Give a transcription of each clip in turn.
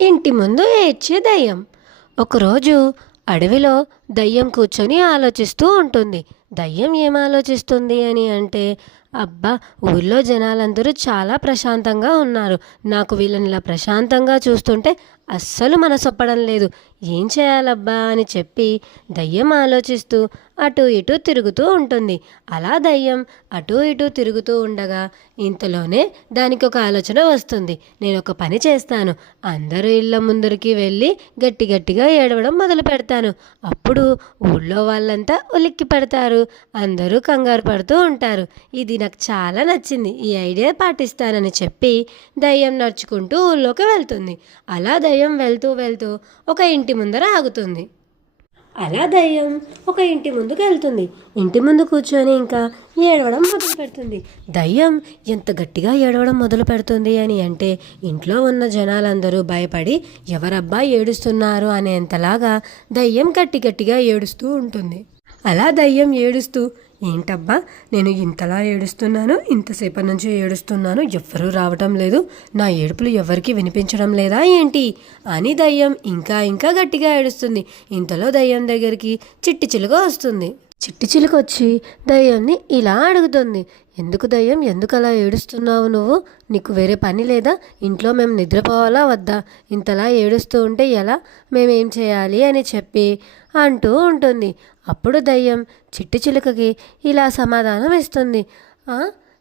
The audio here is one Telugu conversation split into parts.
ఇంటి ముందు ఏడ్చే దయ్యం. ఒకరోజు అడవిలో దయ్యం కూర్చొని ఆలోచిస్తూ ఉంటుంది. దయ్యం ఏం ఆలోచిస్తుంది అని అంటే అబ్బా ఊళ్ళో జనాలందరూ చాలా ప్రశాంతంగా ఉన్నారు. నాకు వీళ్ళని ఇలా ప్రశాంతంగా చూస్తుంటే అస్సలు మనసొప్పడం లేదు. ఏం చేయాలబ్బా అని చెప్పి దయ్యం ఆలోచిస్తూ అటు ఇటు తిరుగుతూ ఉంటుంది. అలా దయ్యం అటు ఇటు తిరుగుతూ ఉండగా ఇంతలోనే దానికి ఒక ఆలోచన వస్తుంది. నేను ఒక పని చేస్తాను. అందరూ ఇళ్ళ ముందరికి వెళ్ళి గట్టి గట్టిగా ఏడవడం మొదలు పెడతాను అప్పుడు ఊళ్ళో వాళ్ళంతా ఉలిక్కి పడతారు. అందరూ కంగారు పడుతూ ఉంటారు. ఇది నాకు చాలా నచ్చింది. ఈ ఐడియా పాటిస్తానని చెప్పి దయ్యం నడుచుకుంటూ ఊళ్ళోకి వెళ్తుంది. అలా దయ్యం వెళ్తూ వెళ్తూ ఒక ఇంటి ముందర ఆగుతుంది. అలా దయ్యం ఒక ఇంటి ముందుకు వెళ్తుంది. ఇంటి ముందు కూర్చొని ఇంకా ఏడవడం మొదలు పెడుతుంది. దయ్యం ఎంత గట్టిగా ఏడవడం మొదలు పెడుతుంది అని అంటే ఇంట్లో ఉన్న జనాలందరూ భయపడి ఎవరబ్బా ఏడుస్తున్నారు అనేంతలాగా దయ్యం గట్టి గట్టిగా ఏడుస్తూ ఉంటుంది. అలా దయ్యం ఏడుస్తూ ఏంటబ్బా నేను ఇంతలా ఏడుస్తున్నాను ఇంతసేపటి నుంచి ఏడుస్తున్నాను ఎవ్వరూ రావటం లేదు నా ఏడుపులు ఎవరికి వినిపించడం లేదా ఏంటి? అని దయ్యం ఇంకా ఇంకా గట్టిగా ఏడుస్తుంది. ఇంతలో దయ్యం దగ్గరికి చిట్టి చిలుక వస్తుంది. చిట్టి చిలుక వచ్చి దయ్యంని ఇలా అడుగుతుంది. ఎందుకు దయ్యం? ఎందుకు అలా ఏడుస్తున్నావు నువ్వు? నీకు వేరే పని లేదా? ఇంట్లో మేము నిద్రపోవాలా వద్దా? ఇంతలా ఏడుస్తూ ఉంటే ఎలా? మేమేం చేయాలి? అని చెప్పి అంటూ ఉంటుంది. అప్పుడు దయ్యం చిట్టి చిలుకకి ఇలా సమాధానం ఇస్తుంది.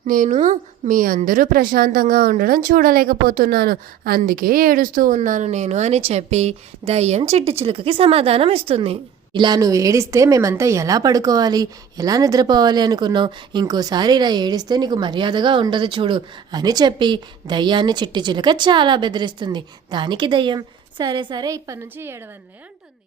నేను మీ అందరూ ప్రశాంతంగా ఉండడం చూడలేకపోతున్నాను. అందుకే ఏడుస్తూ ఉన్నాను నేను అని చెప్పి దయ్యం చిట్టి చిలుకకి సమాధానం ఇస్తుంది. ఇలా నువ్వు ఏడిస్తే మేమంతా ఎలా పడుకోవాలి? ఎలా నిద్రపోవాలి అనుకున్నావు? ఇంకోసారి ఇలా ఏడిస్తే నీకు మర్యాదగా ఉండదు చూడు అని చెప్పి దయ్యాన్ని చిట్టి చిలుక చాలా బెదిరిస్తుంది. దానికి దయ్యం సరే సరే ఇప్పటి నుంచి ఏడవనులే అంటుంది.